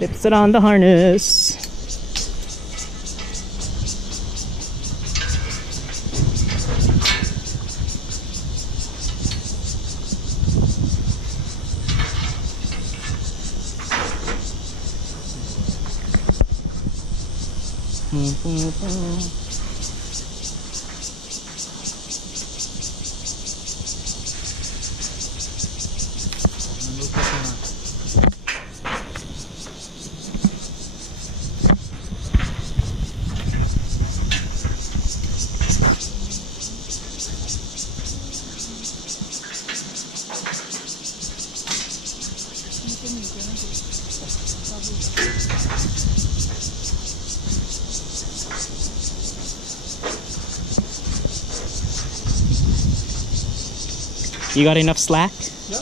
Flips it on the harness. You got enough slack? Yeah.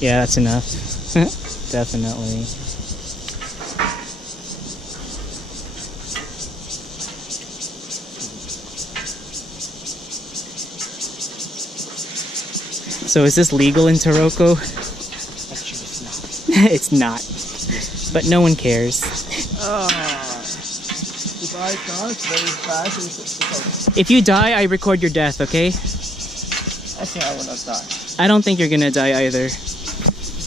Yeah, that's enough. Definitely. So is this legal in Taroko? Actually, it's not. It's not. But no one cares. If I dance very fast, it's okay. If you die, I record your death, okay? I think I will not die. I don't think you're gonna die either. You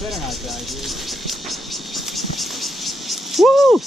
better not die, dude. Woo!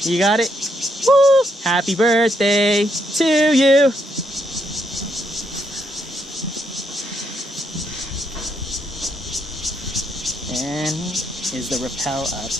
You got it? Woo! Happy birthday to you! And is the rappel up?